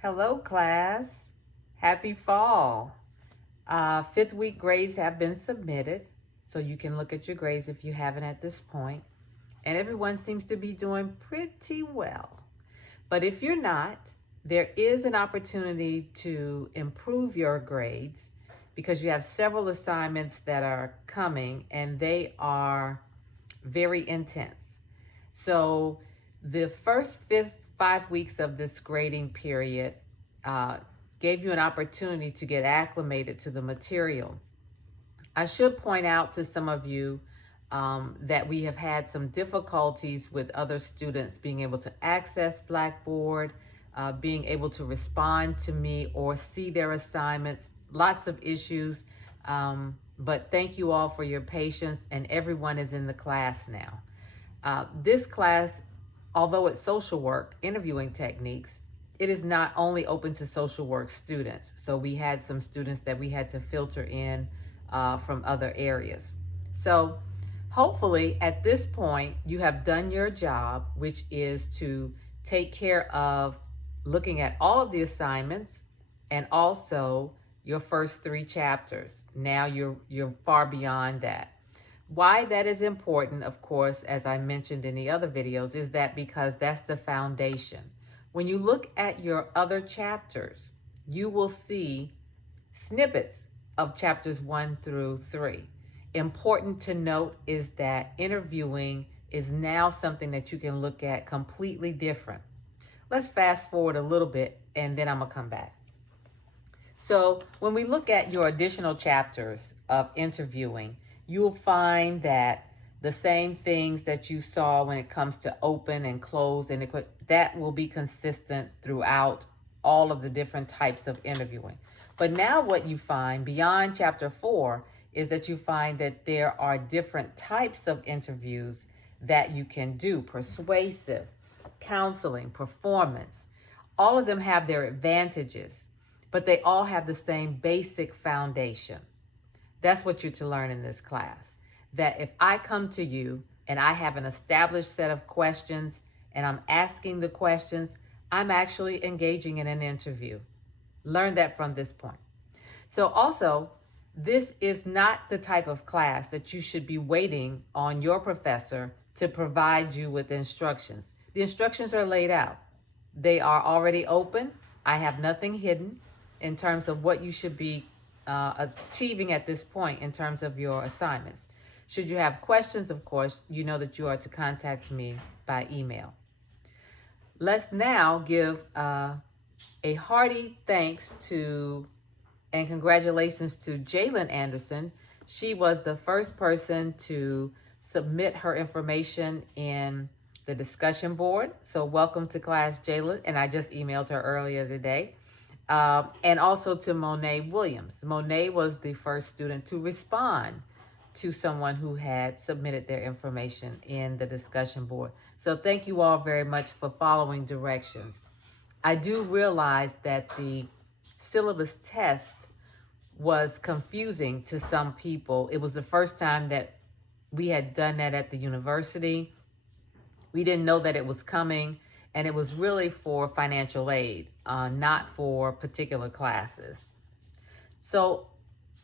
Hello, class. Happy fall. Fifth week grades have been submitted, so you can look at your grades if you haven't at this point. And everyone seems to be doing pretty well. But if you're not, there is an opportunity to improve your grades because you have several assignments that are coming and they are very intense. So the first 5 weeks of this grading period uh, gave you an opportunity to get acclimated to the material. I should point out to some of you that we have had some difficulties with other students being able to access Blackboard, being able to respond to me or see their assignments, lots of issues. But thank you all for your patience, and everyone is in the class now. This class, although it's social work, interviewing techniques, it is not only open to social work students. So we had some students that we had to filter in from other areas. So hopefully at this point you have done your job, which is to take care of looking at all of the assignments and also your first 3 chapters. Now you're far beyond that. Why that is important, of course, as I mentioned in the other videos, is that because that's the foundation. When you look at your other chapters, you will see snippets of chapters 1 through 3. Important to note is that interviewing is now something that you can look at completely different. Let's fast forward a little bit and then I'm gonna come back. So when we look at your additional chapters of interviewing, you'll find that the same things that you saw when it comes to open and close and that will be consistent throughout all of the different types of interviewing. But now what you find beyond chapter 4 is that you find that there are different types of interviews that you can do: persuasive, counseling, performance. All of them have their advantages, but they all have the same basic foundation. That's what you're to learn in this class. That if I come to you and I have an established set of questions and I'm asking the questions, I'm actually engaging in an interview. Learn that from this point. So also, this is not the type of class that you should be waiting on your professor to provide you with instructions. The instructions are laid out. They are already open. I have nothing hidden in terms of what you should be achieving at this point in terms of your assignments. Should you have questions, of course, you know that you are to contact me by email. Let's now give a hearty thanks to and congratulations to Jalen Anderson. She was the first person to submit her information in the discussion board. So welcome to class, Jalen. And I just emailed her earlier today. And also to Monet Williams. Monet was the first student to respond to someone who had submitted their information in the discussion board. So thank you all very much for following directions. I do realize that the syllabus test was confusing to some people. It was the first time that we had done that at the university. We didn't know that it was coming, and it was really for financial aid, not for particular classes. So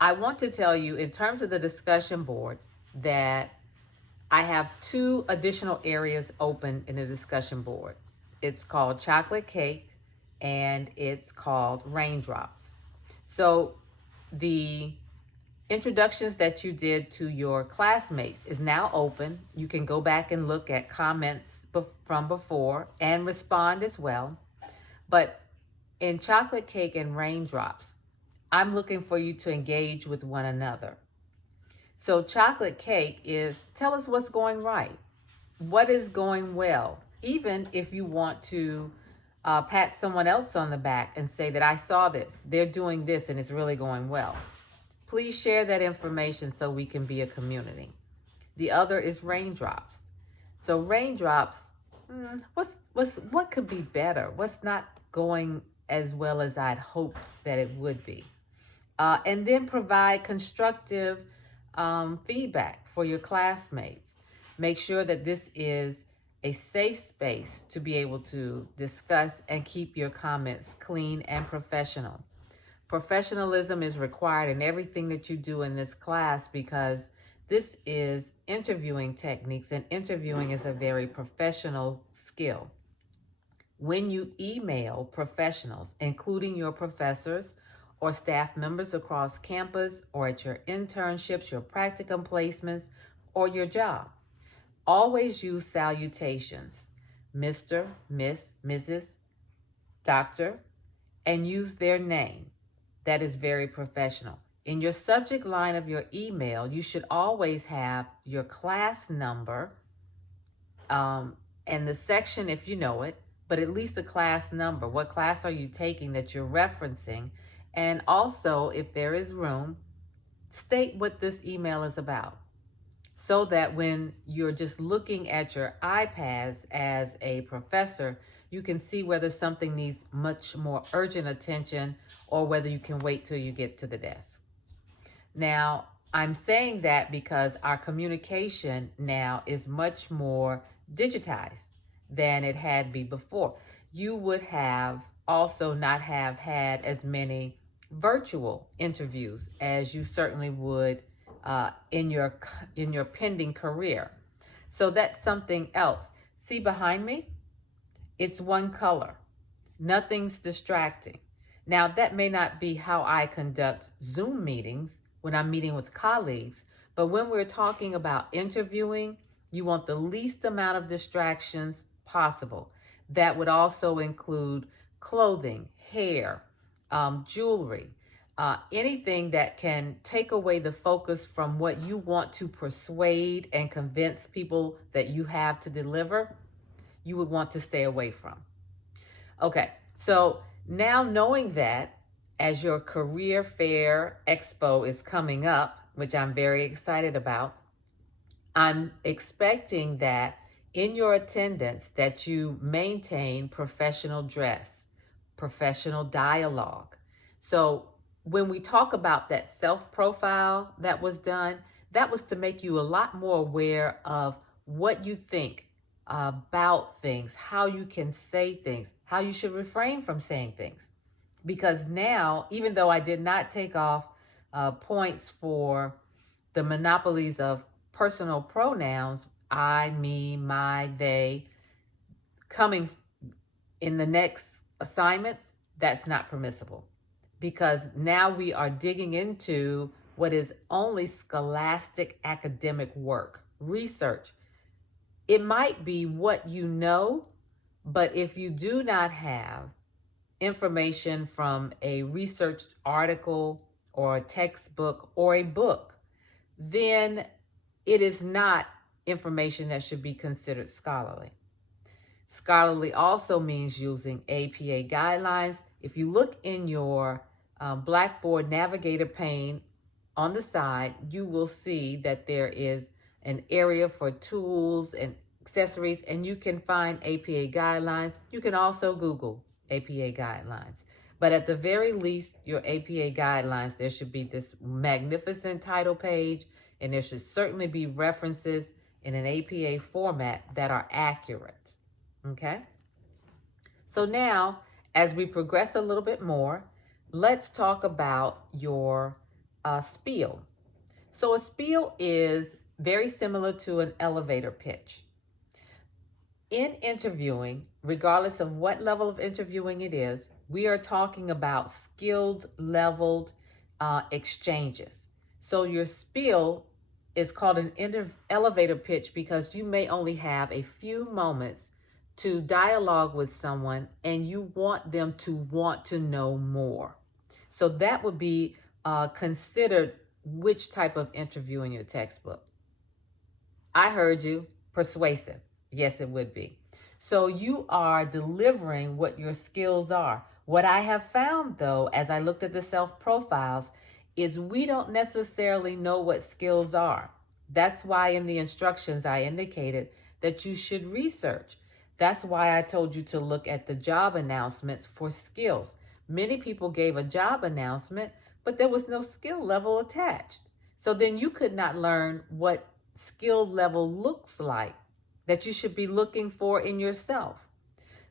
I want to tell you, in terms of the discussion board, that I have 2 additional areas open in the discussion board. It's called chocolate cake and it's called raindrops. So the introductions that you did to your classmates is now open. You can go back and look at comments from before and respond as well. But in chocolate cake and raindrops, I'm looking for you to engage with one another. So chocolate cake is, tell us what's going right. What is going well? Even if you want to pat someone else on the back and say that I saw this, they're doing this and it's really going well. Please share that information so we can be a community. The other is raindrops. So raindrops, what could be better? What's not going as well as I'd hoped that it would be? And then provide constructive feedback for your classmates. Make sure that this is a safe space to be able to discuss and keep your comments clean and professional. Professionalism is required in everything that you do in this class because this is interviewing techniques, and interviewing is a very professional skill. When you email professionals, including your professors or staff members across campus or at your internships, your practicum placements, or your job, always use salutations, Mr., Miss, Mrs., Doctor, and use their name. That is very professional. In your subject line of your email, you should always have your class number and the section if you know it, but at least the class number. What class are you taking that you're referencing? And also, if there is room, state what this email is about, so that when you're just looking at your iPads as a professor, you can see whether something needs much more urgent attention or whether you can wait till you get to the desk. Now, I'm saying that because our communication now is much more digitized than it had been before. You would have also not have had as many virtual interviews as you certainly would in your pending career. So that's something else. See behind me? It's one color. Nothing's distracting. Now, that may not be how I conduct Zoom meetings when I'm meeting with colleagues, but when we're talking about interviewing, you want the least amount of distractions possible. That would also include clothing, hair, jewelry, anything that can take away the focus from what you want to persuade and convince people that you have to deliver, you would want to stay away from. Okay, so now knowing that, as your career fair expo is coming up, which I'm very excited about, I'm expecting that in your attendance that you maintain professional dress, professional dialogue. So when we talk about that self-profile that was done, that was to make you a lot more aware of what you think about things, how you can say things, how you should refrain from saying things. Because now, even though I did not take off points for the monopolies of personal pronouns, I, me, my, they, coming in the next assignments, that's not permissible. Because now we are digging into what is only scholastic academic work, research. It might be what you know, but if you do not have information from a researched article or a textbook or a book, then it is not information that should be considered scholarly. Scholarly also means using APA guidelines. If you look in your Blackboard Navigator pane on the side, you will see that there is an area for tools and accessories, and you can find APA guidelines. You can also Google APA guidelines. But at the very least, your APA guidelines, there should be this magnificent title page, and there should certainly be references in an APA format that are accurate. Okay? So now, as we progress a little bit more, let's talk about your spiel. So a spiel is very similar to an elevator pitch. In interviewing, regardless of what level of interviewing it is, we are talking about skilled leveled exchanges. So your spiel is called an elevator pitch because you may only have a few moments to dialogue with someone and you want them to want to know more. So that would be considered which type of interview in your textbook. I heard you, persuasive. Yes, it would be. So you are delivering what your skills are. What I have found, though, as I looked at the self-profiles, is we don't necessarily know what skills are. That's why in the instructions I indicated that you should research. That's why I told you to look at the job announcements for skills. Many people gave a job announcement, but there was no skill level attached. So then you could not learn what skill level looks like that you should be looking for in yourself.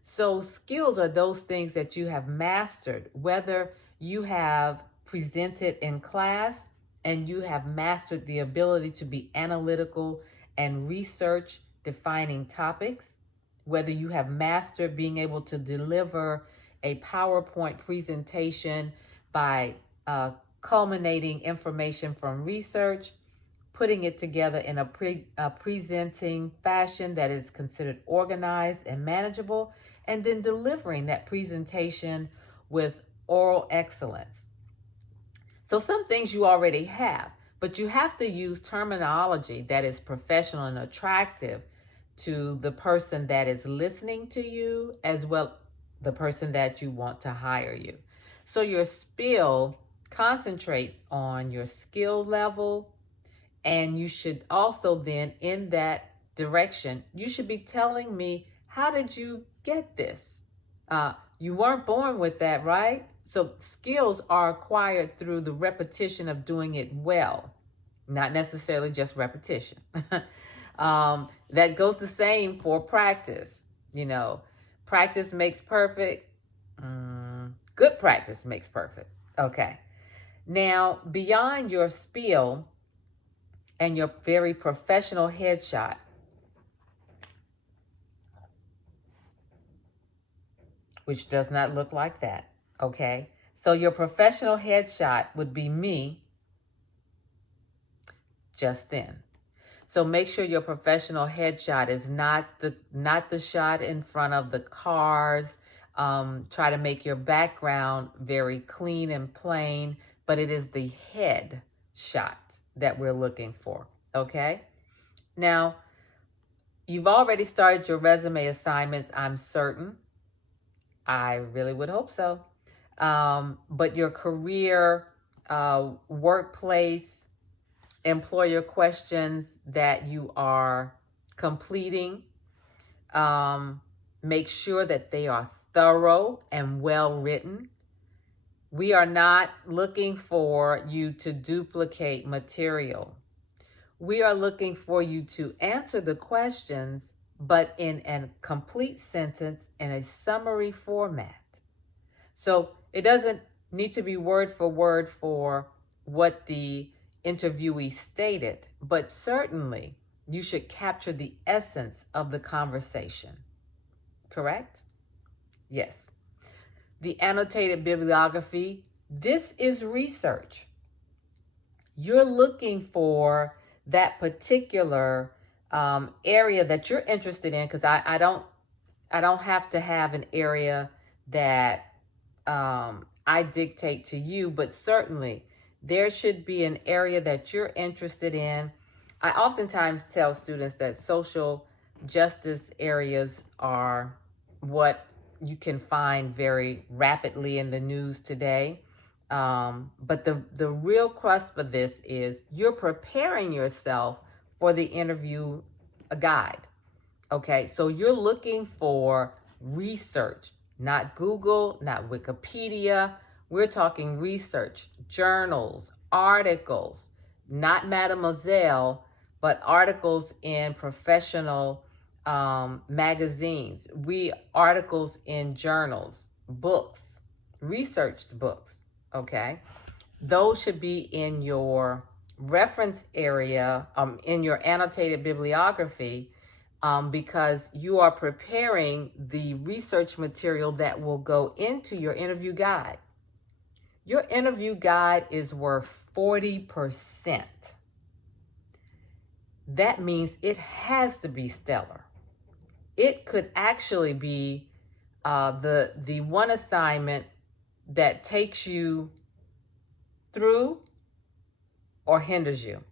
So skills are those things that you have mastered, whether you have presented in class and you have mastered the ability to be analytical and research defining topics, whether you have mastered being able to deliver a PowerPoint presentation by culminating information from research, putting it together in a presenting fashion that is considered organized and manageable, and then delivering that presentation with oral excellence. So some things you already have, but you have to use terminology that is professional and attractive to the person that is listening to you, as well the person that you want to hire you. So your spiel concentrates on your skill level, and you should also then, in that direction, you should be telling me, how did you get this? You weren't born with that, right? So skills are acquired through the repetition of doing it well, not necessarily just repetition. That goes the same for practice. Practice makes perfect. Good practice makes perfect. Okay. Now, beyond your spiel and your very professional headshot, which does not look like that, okay? So your professional headshot would be me just then. So make sure your professional headshot is not the shot in front of the cars. Try to make your background very clean and plain, but it is the head shot that we're looking for, okay? Now, you've already started your resume assignments, I'm certain. I really would hope so. But your career, workplace, employer questions that you are completing, make sure that they are thorough and well written. We are not looking for you to duplicate material. We are looking for you to answer the questions, but in a complete sentence in a summary format. So it doesn't need to be word for what the interviewee stated, but certainly you should capture the essence of the conversation. Correct? Yes. The annotated bibliography, this is research. You're looking for that particular area that you're interested in, because I don't have to have an area that I dictate to you, but certainly there should be an area that you're interested in. I oftentimes tell students that social justice areas are what you can find very rapidly in the news today. But the real crux of this is you're preparing yourself for the interview guide. Okay, so you're looking for research, not Google, not Wikipedia. We're talking research, journals, articles, not Mademoiselle, but articles in professional magazines, articles in journals, books, researched books, okay? Those should be in your reference area, in your annotated bibliography, because you are preparing the research material that will go into your interview guide. Your interview guide is worth 40%. That means it has to be stellar. It could actually be the one assignment that takes you through or hinders you.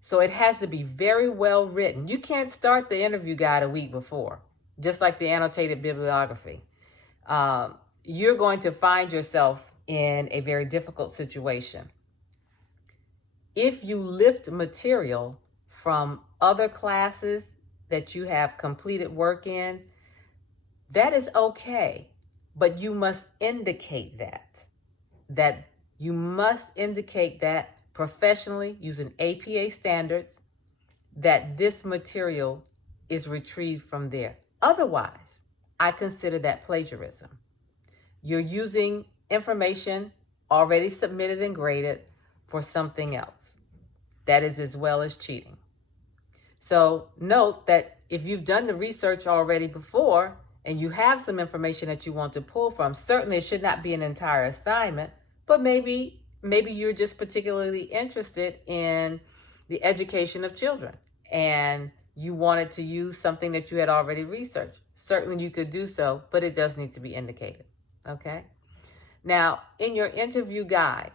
So it has to be very well written. You can't start the interview guide a week before, just like the annotated bibliography. You're going to find yourself in a very difficult situation. If you lift material from other classes that you have completed work in, that is okay, but you must indicate that you must indicate that professionally using APA standards, that this material is retrieved from there. Otherwise, I consider that plagiarism. You're using information already submitted and graded for something else. That is as well as cheating. So note that if you've done the research already before and you have some information that you want to pull from, certainly it should not be an entire assignment, but maybe you're just particularly interested in the education of children and you wanted to use something that you had already researched. Certainly you could do so, but it does need to be indicated. Okay? Now, in your interview guide,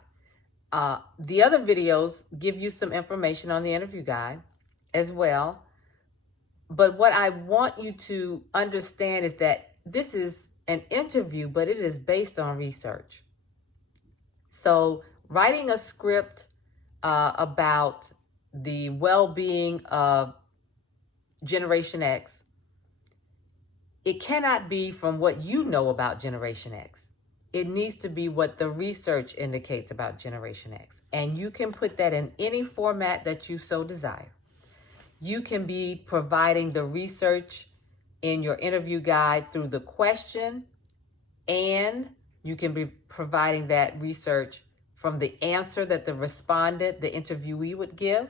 the other videos give you some information on the interview guide as well. But what I want you to understand is that this is an interview, but it is based on research. So writing a script about the well-being of Generation X, it cannot be from what you know about Generation X. It needs to be what the research indicates about Generation X. And you can put that in any format that you so desire. You can be providing the research in your interview guide through the question, and you can be providing that research from the answer that the respondent, the interviewee, would give,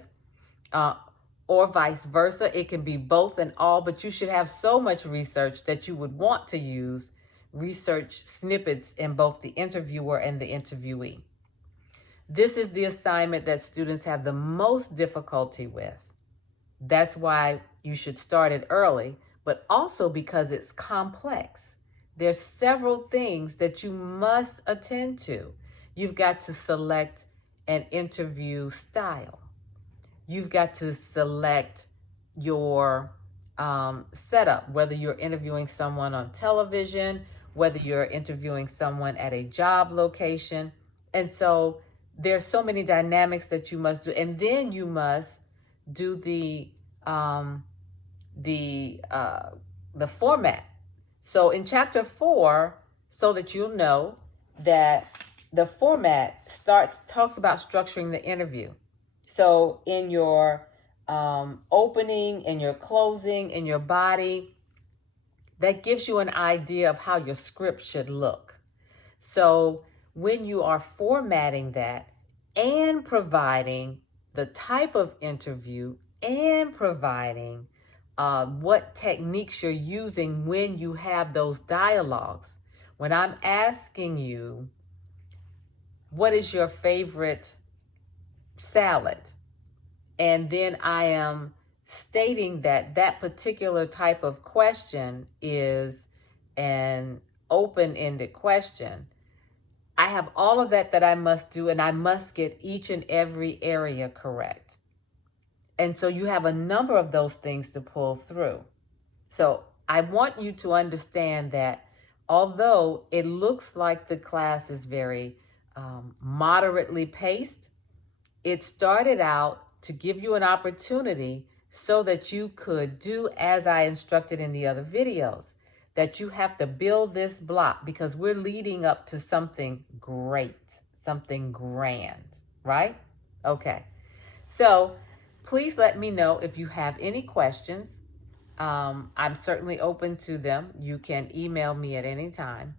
or vice versa. It can be both and all, but you should have so much research that you would want to use research snippets in both the interviewer and the interviewee. This is the assignment that students have the most difficulty with. That's why you should start it early, but also because it's complex. There's several things that you must attend to. You've got to select an interview style. You've got to select your setup, whether you're interviewing someone on television, whether you're interviewing someone at a job location. And so there's so many dynamics that you must do. And then you must do the format. So in chapter 4, so that you'll know that the format talks about structuring the interview. So in your opening, in your closing, in your body, that gives you an idea of how your script should look. So when you are formatting that and providing the type of interview and providing what techniques you're using when you have those dialogues, when I'm asking you, what is your favorite salad? And then I am stating that that particular type of question is an open-ended question. I have all of that I must do, and I must get each and every area correct. And so you have a number of those things to pull through. So I want you to understand that although it looks like the class is very moderately paced, it started out to give you an opportunity so that you could do as I instructed in the other videos, that you have to build this block because we're leading up to something great, something grand, right? Okay. So please let me know if you have any questions. I'm certainly open to them. You can email me at any time.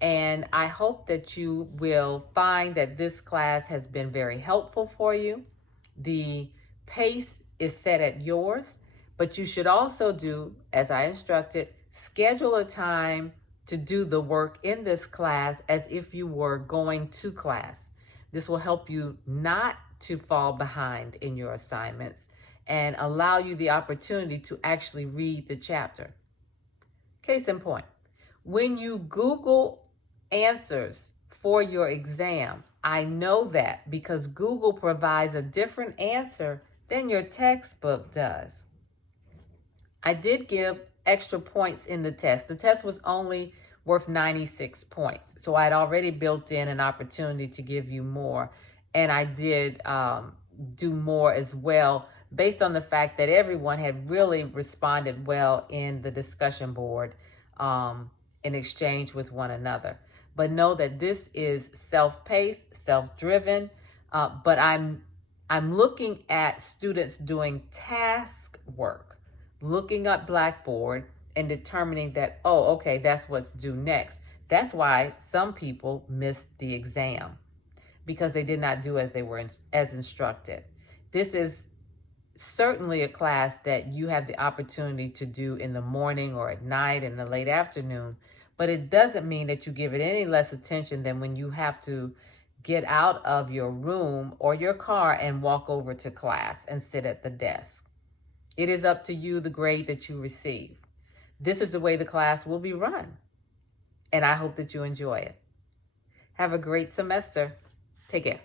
And I hope that you will find that this class has been very helpful for you. The pace is set at yours, but you should also do, as I instructed, schedule a time to do the work in this class as if you were going to class. This will help you not to fall behind in your assignments and allow you the opportunity to actually read the chapter. Case in point, when you Google answers for your exam, I know that because Google provides a different answer than your textbook does. I did give extra points in the test. The test was only worth 96 points. So I'd already built in an opportunity to give you more. And I did do more as well based on the fact that everyone had really responded well in the discussion board in exchange with one another. But know that this is self-paced, self-driven, but I'm looking at students doing task work, looking up Blackboard and determining that, oh, okay, that's what's due next. That's why some people missed the exam, because they did not do as they were as instructed. This is certainly a class that you have the opportunity to do in the morning or at night, in the late afternoon, but it doesn't mean that you give it any less attention than when you have to get out of your room or your car and walk over to class and sit at the desk. It is up to you the grade that you receive. This is the way the class will be run, and I hope that you enjoy it. Have a great semester. Take care.